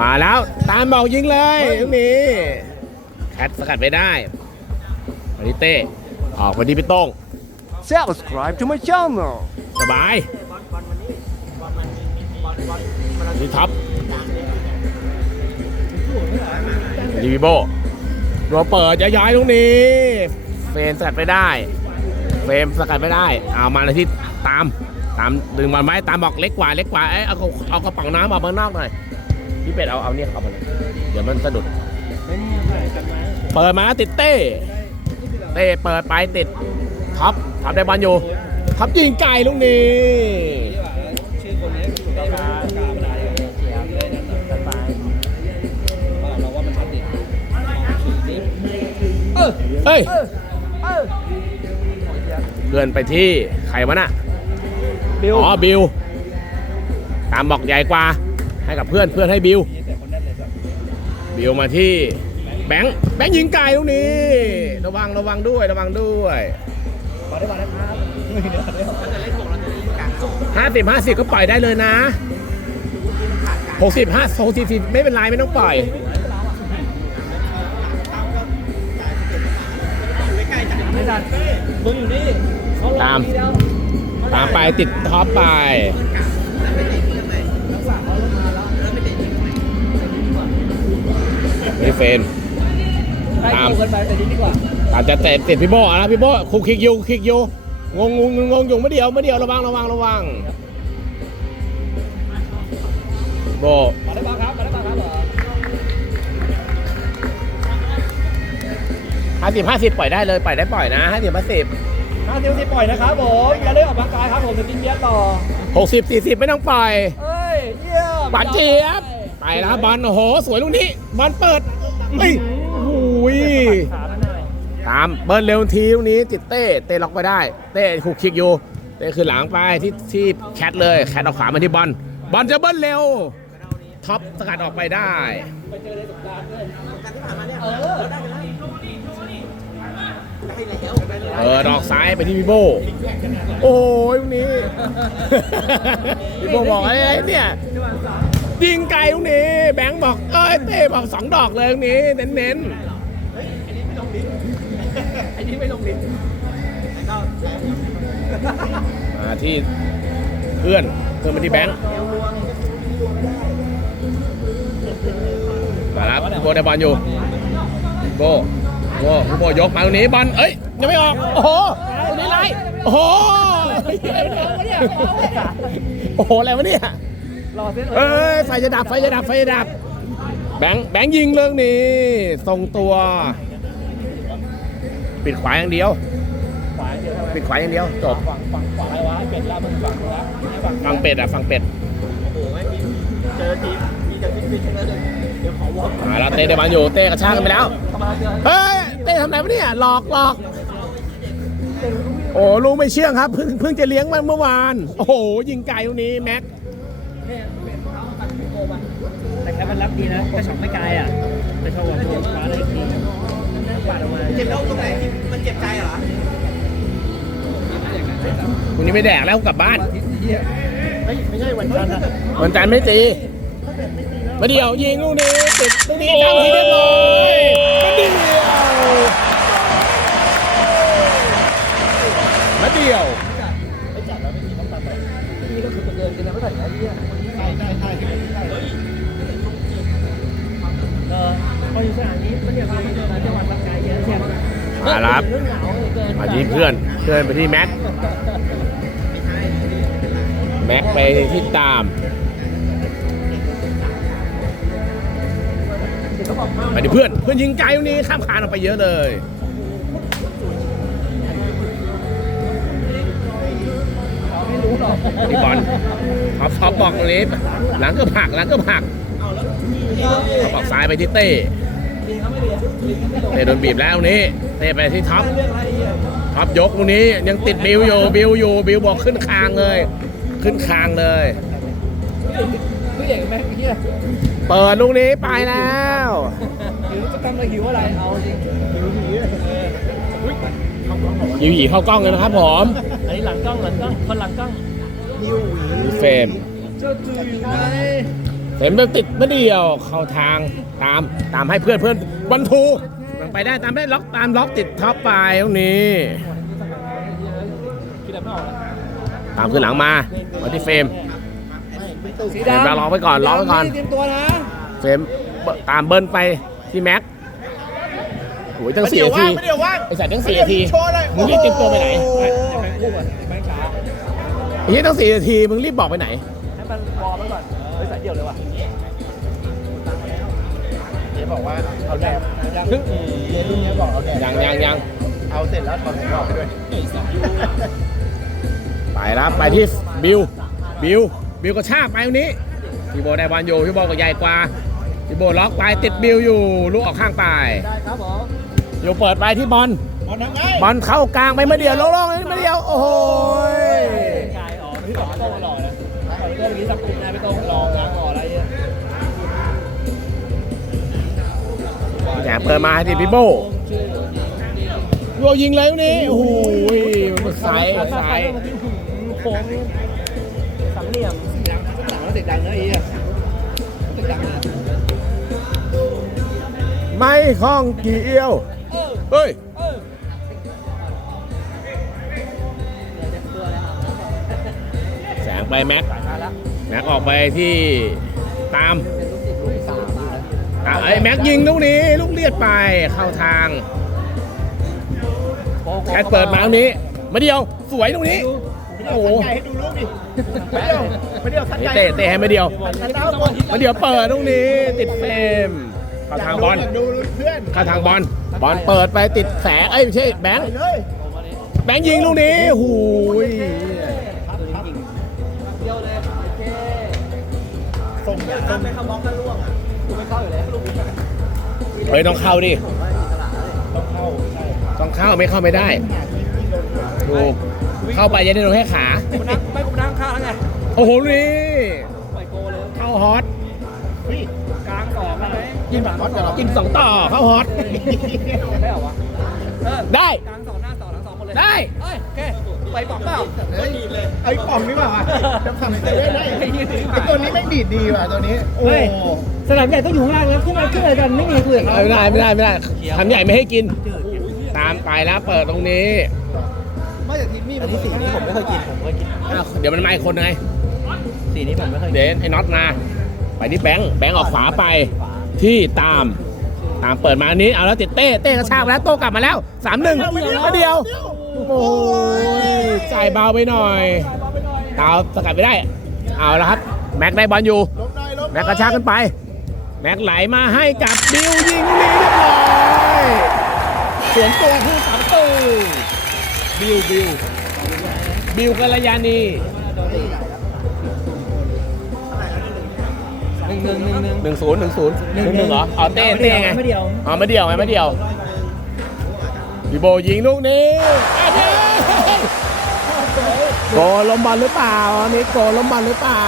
มาแล้วตามบอกยิงเลยตรงนี้แคทสกัดไม่ได้วันนี้เต้ออกวันนี้พี่โต้ง Subscribe to my channel สบายนี่ท็อปดีวิโบรัวเปิดจะย้ายตรงนี้ เฟรมสกัดไม่ได้ เฟรมสกัดไม่ได้ เอามาเลยที่ตาม ตามดึงมันไว้ตามบอกเล็กกว่าเล็กกว่าเอ้ยเอาเอากระป๋องน้ำออกมางนอกหน่อย พี่เป็ดเอาเอาเนี่ยเข้ามาเลยเดี๋ยวมันสะดุด เปิดมาติดเต้ เต้เปิดไปติดท็อปท็อปได้บอลอยู่ท็อปยิงไกลลูกนี้ชื่อคนนี้กากากาไม่ได้เสียเลยนั่นน่ะสบายเราว่ามันชอบติดเออเฮ้ยเออเพื่อนไปที่ใครวะน่ะบิวอ๋อ บิว ตามบอกใหญ่กว่า ให้กับเพื่อนเพื่อนให้บิวแต่คนนั้นเลยแบบบิวมาที่แบงค์แบงค์ยิงไกลลูกนี้ ระวังระวังด้วยระวังด้วยขอได้บอลนะครับไม่เดี๋ยวเดี๋ยวจะเล่นหกนาทีกลางสองห้าสิบห้าสิบก็ปล่อยได้เลยนะหกสิบห้าหกสิบสิบไม่เป็นไรไม่ต้องปล่อยไม่ทันมึงอยู่นี่เขารอตามทีเดียวตามไปติดท็อปไป นี่เฟรนใกล้ตามเกินไปแต่นี้ดีกว่าอาจจะเตะติดพี่โบอะนะพี่โบคุกคิกอยูคิกอยูงงงงงงอยู่ไม่เดียวไม่เดียวระวังระวังระวังโบขอได้บอลครับขอได้บอลครับเหรอห้าสิบห้าสิบปล่อยได้เลยปล่อยได้ปล่อยนะห้าสิบห้าสิบห้าสิบสิบปล่อยนะครับผมอย่าเล่นออกกำลังกายครับผมจะกินเบียร์ต่อหกสิบสี่สิบไม่ต้องปล่อยเอ้ยเยี่ยมหวานเจี๊ยบ ไปแล้วบอลโอ้โหสวยลูกนี้บอลเปิดเฮ้ยโอ้ยขามันหยตามเบิร์นเร็วทีลูกนี้ติดเต้เต้ล็อกไปได้ เต้คุกคิกอยู่เต้คือหลังไปที่ที่แคทเลยแคทเอาขวามาที่บอลบอลจะเบิร์นเร็วท็อปสกัดออกไปได้ไเออดอกซ้ายไปที่พี่โบโอ้ยลูกนี้พี่โบบอกไอ้ยเนี่ย ยิงไกลลูกนี้แบงค์บอกเอ้ยเต้บอกสองดอกเลยลูกนี้เน้นๆไอ้นี่ไม่ลงลิ้นมาที่เพื่อนเพื่อนมาที่แบงค์มาแล้วพี่โบได้บอลอยู่พี่โบโบโบยกมาตรงนี้บอลเอ้ยยังไม่ออกโอ้โหตรงนี้ไรโอ้โหโอ้โหอะไรวะเนี่ย อเส้นเอ้ยไฟจะดับไฟจะดับไฟจะดับ แบงค์แบงค์ยิงเรื่องนี้ทรงตัว ปิดขวาอย่างเดียว ขวาเดียวใช่ไหมปิดขวาอย่างเดียวจบฝั่งฝั่งขวาอะไรวะเป็ดละมึงฝั่งละฝั่งฟังเป็ดอะฟังเป็ดโอ้โหไม่มีเจอทีมมีแต่ฟิตฟิตแล้วเดี๋ยวขอวอร์มมาแล้วเต้ได้บอลอยู่เต้กระชากกันไปแล้ว เข้ามาเจอเฮ้ยเต้ทำอะไรวะเนี่ยหลอกหลอกโอ้ลุงไม่เชื่องครับเพิ่งเพิ่งจะเลี้ยงมันเมื่อวาน โอ้โหยิงไกลตรงนี้แม็ก แต่แค่มันรับดีนะกระฉับไม่ไกลอะ แต่ชอบว่าโดนขวาเลยทีปาดออกมาเจ็บแล้วตรงไหนมันเจ็บใจเหรอวันนี้ไม่แดกแล้วกลับบ้าน ไม่ไม่ใช่วันจันทร์นะวันจันทร์ไม่ตีมาเดียวยิงลูกนี้ติดลูกนี้ทำทีเรียบร้อย เพื่อน เพื่อนไปที่แม็ก แม็กไปที่ตามไปดิเพื่อน เพื่อนยิงไกลตรงนี้ข้ามคานออกไปเยอะเลยนี่บอลท็อปท็อปบอกตรงนี้หลังก็ผักหลังก็ผักท็อบอกซ้ายไปที่เต้เต้โดนบีบแล้วนี้เต้ไปที่ท็อป ท็อปยกตรงนี้ยังติดบิวอยู่บิวอยู่บิวบอกขึ้นคางเลย ขึ้นคางเลย ผู้ใหญ่แม่งเฮียเปิดลูกนี้ไปแล้วหิวจะทำอะไรหิวอะไรเอาจริงหิวหิวยิวหยีเข้ากล้องเลยนะครับผมอันนี้หลังกล้องหลังกล้องคนหลังกล้องหิวเฟรมเจ้าจูอยู่ไหนเฟมเป็นติดไม่เดียวเข้าทางตามตามให้เพื่อนเพื่อนบอลทู มันไปได้ตามได้ล็อกตามล็อกติดท็อปไปตรงนี้ตามขึ้นหลังมามาที่เฟรมสีเฟรมดำเราล็อกไว้ก่อนล็อกไว้ก่อนเตรียมตัวนะเฟรมตามเบิ้ลไปที่แม็กโอ้ยตั้งสี่นาทีไอ้สัตว์ตั้งสี่นาทีมึงรีบเตรียมตัวไปไหนแบงค์คู่ก่อนแบงค์ช้าไอ้เหี้ยตั้งสี่นาทีมึงรีบบอกไปไหนให้มันวอร์มไว้ก่อนเฮ้ยสายเดียวเลยว่ะเจ๊บอกว่าเอาแดดยังเจ๊รุ่นนี้บอกเอาแดดยังยังยังเอาเสร็จแล้วถอดหัวออกไปด้วยไปแล้วไปที่บิวบิวบิวกระชากไปตรงนี้พี่โบได้บอลอยู่พี่โบก็ใหญ่กว่าพี่โบล็อกไปติดบิวอยู่ลูกออกข้างไปได้ครับผมอยู่เปิดไปที่บอลบอลทำไงบอลเข้ากลางไปเมื่อเดียวโล่งๆเลยเมื่อเดียวโอ้โห แหมเปิดมาให้ที่พี่โบโบยิงเลยตรงนี้โอ้โหยมันใสมันใสโค้งสามเหลี่ยมดังสักหลังแล้วเสียงดังนะไอ้เหี้ยเสียงดังนะไม่คล้องเกี่ยวเฮ้ยเออแสงไปแม็กสายมาแล้วแม็กออกไปที่ตาม อะไอ้แม็กยิงลูกนี้ลูกเลียดไปเข้าทางแคทเปิดมาตรงนี้มาเดียวสวยตรงนี้โอ้โหให้ดูรูปดิไม่เดียวไม่เดียวสัญนี่ญาเตะเตะให้มาเดียวสัญญามาเดียวเปิดตรงนี้ติดเฟรมเข้าทางบอลดูเพื่อนเข้าทางบอลบอลเปิดไปติดแสงเอ้ยไม่ใช่แบงค์เลยแบงค์ยิงลูกนี้หูยส่งส่งในคำมองกันล่วงอะ กูไม่เข้าอยู่แล้วลูกนี้เฮ้ยต้องเข้าดิ ต้องเข้าใช่ต้องเข้าไม่เข้าไม่ได้ถูกเข้าไปจะได้โดนแค่ขา กูนั่งไม่กูนั่งข้างแล้วไงโอ้โหนี่ปล่อยโกเลยเข้าฮอตเฮ้ยกลางสองอะไรกินแบบฮอตกับเรากินสองต่อเข้าฮอต ได้เหรอวะเออได้ กลางสองหน้าสองหลังสองคนเลยได้ เอ้ยโอเค ไปป๋องเปล่าไอ้ป๋องนี่เปล่าอะจะทำได้ได้ไอ้ตัวนี้ไม่ดีดดีว่ะตัวนี้ โอ้สนามใหญ่ต้องอยู่ข้างล่างแล้วขึ้นมาขึ้นอะไรกันไม่มีคุยกับเขาไม่ได้ไม่ได้ไม่ได้ทำใหญ่ไม่ให้กิน ตามไปแล้วเปิดตรงนี้ไม่แต่ทีมมี่อันนี้สีนี้ผมไม่เคยกินผมเคยกินอ้าวเดี๋ยวมันมาอีกคนไงสีนี้ผมไม่เคยกินเดี๋ยวไอ้น็อตมาไปที่แบงค์แบงค์ออกขวาไปที่ตาม ตามเปิดมาอันนี้เอาแล้วติดเต้เต้กระชากไปแล้วโต้กลับมาแล้วสามหนึ่งเดียว โอ้ยจ่ายเบาไปหน่อยตาวสกัดไม่ได้ เอาแล้วครับ แม็กได้บอลอยู่ แม็กกระชากขึ้นไป แม็กไหลมาให้กับบิวยิงลูกนี้เรียบร้อยสวนตัวคือสามตูบิวบิวบิวกัลยานีหนึ่งหนึ่งหนึ่งหนึ่งหนึ่งศูนย์หนึ่งศูนย์หนึ่งหนึ่งเหรออ๋อเต้เต้ไงไม่เดียวอ๋อไม่เดียวไงไม่เดียว พี่โบยิงลูกนี้เอ้ยโกล้มบอลหรือเปล่าอันนี้โกล้มบอลหรือเปล่า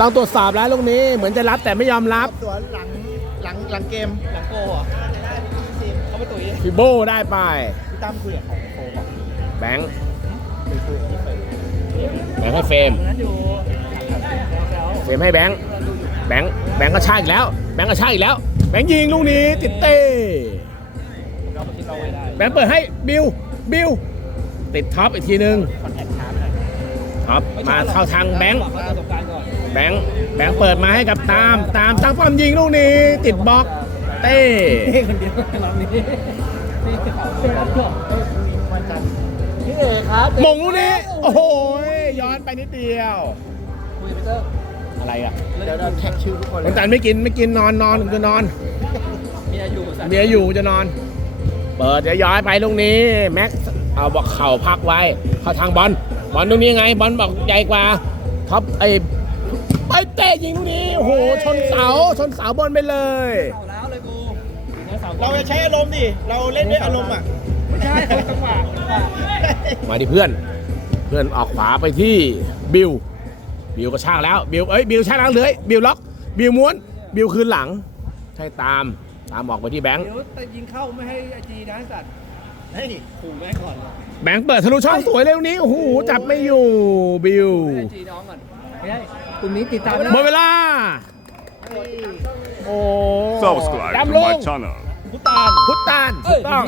ต้องตรวจสอบแล้วลูกนี้เหมือนจะรับแต่ไม่ยอมรับสวนหลังหลังหลังเกมหลังโกอะเขาไปตุ๋ยพี่โบได้ไปพี่ตั้มคุยกับของโกบอกแบงค์แบงค์ให้เฟรมนั้นอยู่เฟรมให้แบงค์แบงค์แบงค์ก็ช่าอีกแล้ว แบงค์ก็ช่าอีกแล้ว แบงค์ยิงลูกนี้ติดเต้เราคิดเราไม่ได้แบงค์เปิดให้บิวบิวติดท็อปอีกทีนึงคอนแทคช้าไปหน่อยท็อปมาเข้าทางแบงค์บอกประสบการณ์ก่อนแบงค์แบงค์เปิดมาให้กับตาม ตามตั้งความยิงลูกนี้ ติดบล็อก เต้คนเดียวรอบนี้เซ็นอัพจบวันจันทร์พี่เอกครับมงลูกนี้ โอ้โหย้อนไปนิดเดียวคุยกับพีเต อร์อะไรอะเดี๋ยวเราแท็กชื่อทุกคนเลวันยจันทร์ไม่กินไม่กินนอนนอนจะนอน เมียอยู่สัตว์เมียอยู่จะนอน เปิดจะย้อยไปลูกนี้ แม็กซ์เอาบอกเข่าพักไว้ เข้าทางบอลบอลตรงนี้ไง บอลบอกใหญ่กว่าท็อปไอ้ไปเตะยิงลูกนี้โอ้โหชนเสาชนเสาบอลไปเลยเสาแล้วเลยกูเราจะใช้อารมณ์ดิ เราเล่นด้วยอารมณ์อะ ไม่ใช่คนจังหวะมาที่เพื่อน เพื่อนออกขวาไปที่บิว บิวก็ช่างแล้วบิวเอ้ยบิวช่างแล้วเลยบิวล็อกบิวม้วนบิวคืนหลังให้ตามตามออกไปที่แบงค์เดี๋ยวแต่ยิงเข้าไม่ให้ไอจีนะไอ้สัตว์เฮ้ยขู่แม่งก่อนแบงค์เปิดทะลุช่องสวยเลยลูกนี้โอ้โหจับไม่อยู่บิวไม่ให้ไอจีน้องก่อนไไม่ได้กลุ่มนี้ติดตามนะหมดเวลาโอ้ Subscribe ดำ to ล my ง channel. พุตานพุตตานถูกต้อง